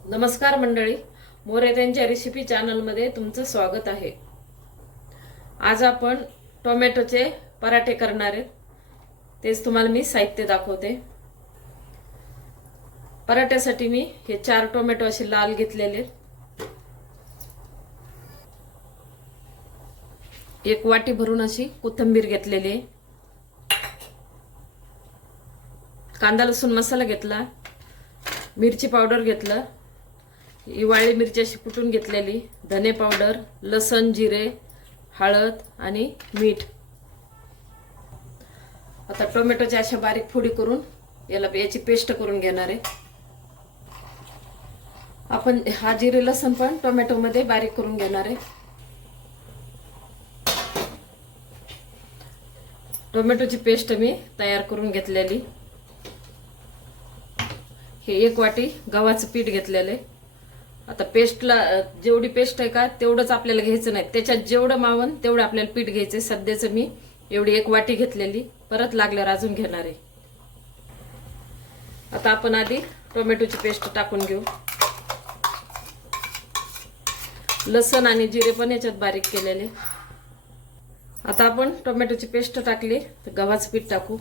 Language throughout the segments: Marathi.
नमस्कार मंडळी, मोरे त्यांच्या रेसिपी चॅनलमध्ये तुमचं स्वागत आहे। आज आपण टोमॅटोचे पराठे करणार आहे। तेच तुम्हाला मी साहित्य दाखवते। पराठ्यासाठी मी हे 4 टोमॅटो असे लाल घेतलेले, 1 वाटी भरून अशी कोथिंबीर घेतलेली, कांदा लसूण मसाला घेतला, मिरची पावडर घेतलं, हिवाळी मिरची अशी कुटून घेतलेली, धने पावडर, लसण, जिरे, हळद आणि मीठ। आता टोमॅटोची अशा बारीक फोडी करून याची पेस्ट करून घेणार आहे। आपण हा जिरे लसण पण टोमॅटो मध्ये बारीक करून घेणार आहे। टोमॅटोची पेस्ट मी तयार करून घेतलेली। हे 1 वाटी गव्हाचं पीठ घेतलेले। आता पेस्टला जेवढी पेस्ट आहे का तेवढंच आपल्याला घ्यायचं नाही, त्याच्यात जेवढं मावन तेवढं आपल्याला पीठ घ्यायचं। सध्याचं मी एवढी 1 वाटी घेतलेली, परत लागल्यावर अजून घेणार आहे। आता आपण आधी टोमॅटोची पेस्ट टाकून घेऊ। लसण आणि जिरे पण याच्यात बारीक केलेले। आता आपण टोमॅटोची पेस्ट टाकली तर गव्हाचं पीठ टाकू।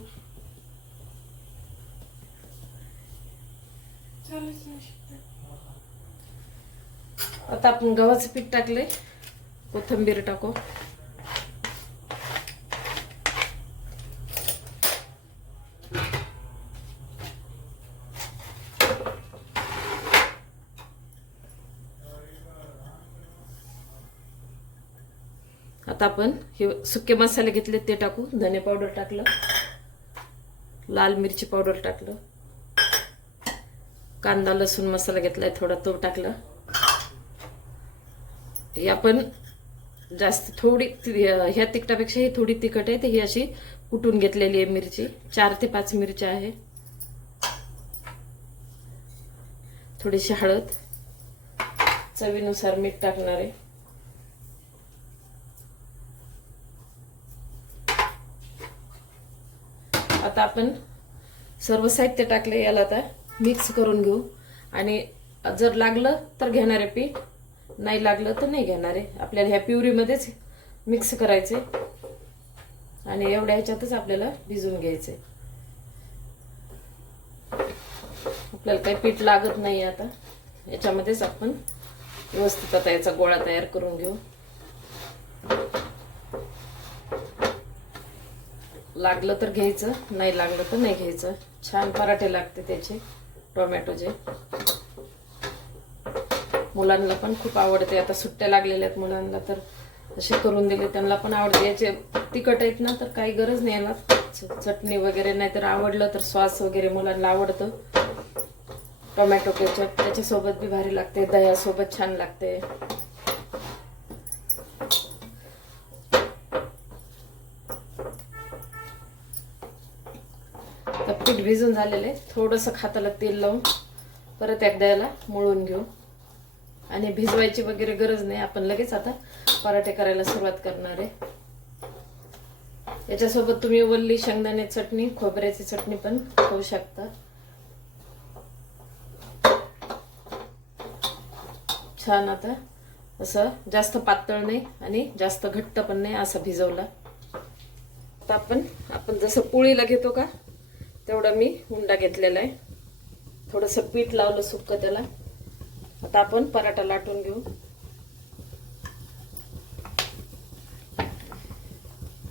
आता आपण गव्हाचं पीठ टाकले, कोथिंबीर टाकू। आता आपण हे सुके मसाले घेतले ते टाकू। धने पावडर टाकलं, लाल मिरची पावडर टाकलं, कांदा लसूण मसाला घेतलाय थोडा तो टाकला। ही आपण जास्त थोडी ह्या तिखटापेक्षा ही थोडी तिखट आहे, तर ही अशी कुटून घेतलेली आहे मिरची। 4 ते 5 मिरच्या आहे। थोडीशी हळद, चवीनुसार मीठ टाकणार आहे। आता आपण सर्व साहित्य टाकले, याला आता मिक्स करून घेऊ। आणि जर लागलं तर घेणारे पीठ, नाही लागलं तर नाही घेणारे। आपल्याला ह्या प्युरीमध्येच मिक्स करायचे आणि एवढ्या ह्याच्यातच आपल्याला भिजवून घ्यायचे। आपल्याला काही पीठ लागत नाही। आता याच्यामध्येच आपण व्यवस्थित आता याचा गोळा तयार करून घेऊ। लागलं तर घ्यायचं, नाही लागलं तर नाही घ्यायचं। छान पराठे लागते त्याचे टोमॅटोचे। मुलांना पण खूप आवडते। आता सुट्ट्या लागलेल्या आहेत मुलांना, तर असे करून दिले त्यांना पण आवडते। याचे तिखट आहेत ना, तर काही गरज नाही ना चटणी वगैरे, नाही तर आवडलं तर सॉस वगैरे मुलांना आवडतं। टोमॅटो केचप त्याच्यासोबत बी भारी लागते, दह्यासोबत छान लागते। पीठ भिजून झालेले, थोडंसं हाताला तेल लावून परत एकदा याला मळून घेऊ। आणि भिजवायची वगैरे गरज नाही, आपण लगेच आता पराठे करायला सुरुवात करणार आहे। याच्यासोबत तुम्ही वल्ली शेंगदाणे चटणी, खोबऱ्याची चटणी पण खाऊ शकता। छान आता असं जास्त पातळ नाही आणि जास्त घट्ट पण नाही असं भिजवला। आता आपण जसं पोळीला घेतो का तेवढा मी उंडा घेतलेला आहे। थोडंसं पीठ लावलं सुक्क त्याला। आता आपण पराठा लाटून घेऊ।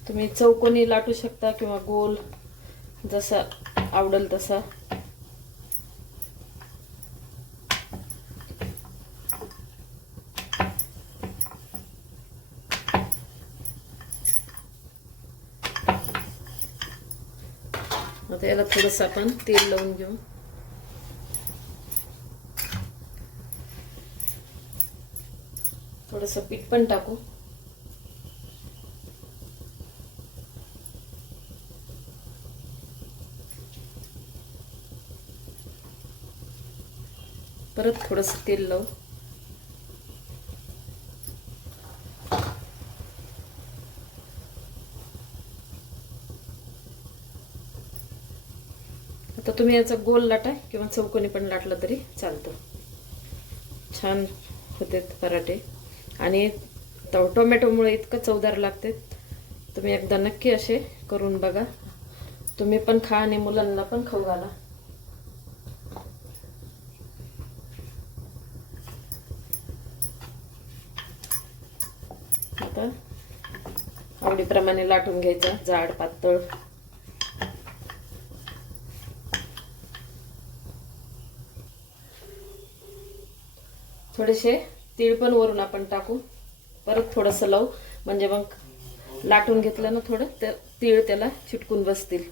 तुम्ही चौकोनी लाटू शकता किंवा गोल, जसा आवडेल तसा। आता याला थोडंसं आपण तेल लावून घेऊ। थोडंसं पीठ पण टाकू। परत थोडंसं तेल लावू। आता तुम्ही याचा गोल लाटा किंवा चौकोनी पण लाटलं तरी चालतं। छान होते पराठे आणि टोमॅटोमुळे इतकं चवदार लागते. तुम्ही एकदा नक्की असे करून बघा. तुम्ही पण खा आणि मुलांना पण खाऊ घाला. आता आवडीप्रमाणे लाटून घ्यायचं, जाड पातळ. थोडेसे तीळ पण वरून आपण टाकू, परत थोडंसं लावू, म्हणजे मग लाटून घेतलं ना थोडं तर तीळ त्याला चिटकून बसतील.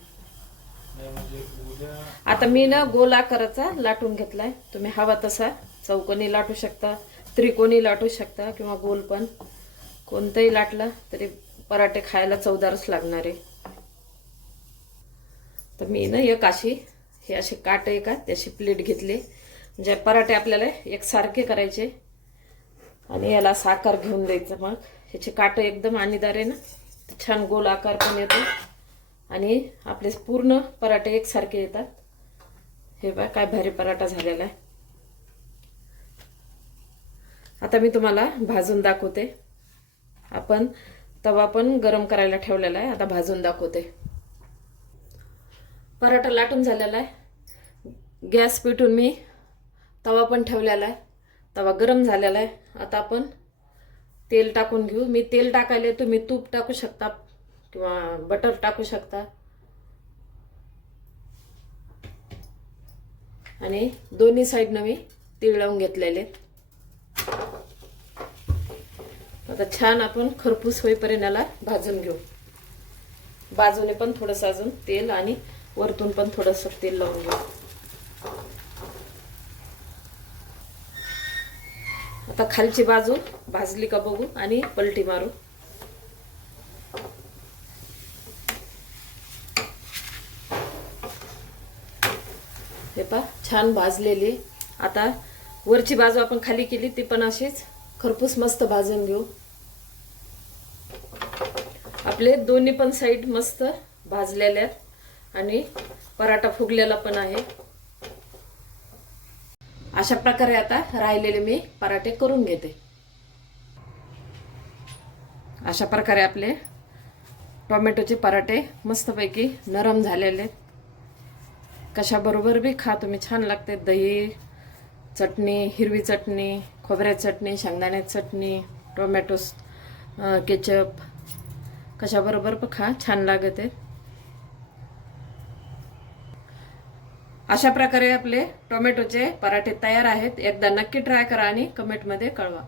आता मी ना गोल आकाराचा लाटून घेतलाय. तुम्ही हवा तसा चौकोनी लाटू शकता, त्रिकोणी लाटू शकता किंवा गोल पण. कोणताही लाटला तरी पराठे खायला चवदारच लागणार आहे. तर मी ना एक अशी हे असे काट आहे का त्याची प्लेट घेतली. म्हणजे पराठे आपल्याला एकसारखे करायचे आणि याला साखर घेऊन द्यायचं. मग ह्याचे काट एकदम आणीदार आहे ना, छान गोल आकार पण येतो आणि आपले पूर्ण पराठे एकसारखे येतात. हे बघा काय भारी पराठा झालेला आहे. आता मी तुम्हाला भाजून दाखवते. आपण तवा पण गरम करायला ठेवलेला आहे, आता भाजून दाखवते. पराठा लाटून झालेला आहे. गॅस पेटून मी तवा पण ठेवलेला आहे. तवा गरम झालेला आहे. आता आपण तेल टाकून घेऊ. मी तेल टाकायला, तुम्ही तूप टाकू शकता किंवा बटर टाकू शकता. आणि दोन्ही साईडनं मी तीळ लावून घेतलेले. आता छान आपण खरपूस होईपर्यंत याला भाजून घेऊ. बाजूने पण थोडंसं अजून तेल आणि वरतून पण थोडंसं तेल लावून घेऊ. आता खालची बाजू भाजली का बघू आणि पलटी मारू. हे पहा छान भाजलेली. आता वरची बाजू आपण खाली केली ती पण अशीच खरपूस मस्त भाजून घेऊ. आपले दोन्ही पण साईड मस्त भाजलेले आहेत आणि पराठा फुगलेला पण आहे. अशा प्रकारे आता राहिलेले मी पराठे करून घेते. अशा प्रकारे आपले टोमॅटोचे पराठे मस्तपैकी नरम झालेले आहेत. कशाबरोबर बी खा तुम्ही, छान लागते. दही, चटणी, हिरवी चटणी, खोबऱ्याची चटणी, शेंगदाण्याची चटणी, टोमॅटो केचप, कशाबरोबर पण खा, छान लागते. अशा प्रकारे आपले टोमॅटोचे पराठे तयार आहेत. एकदा नक्की ट्राय करा आणि कमेंटमध्ये कळवा.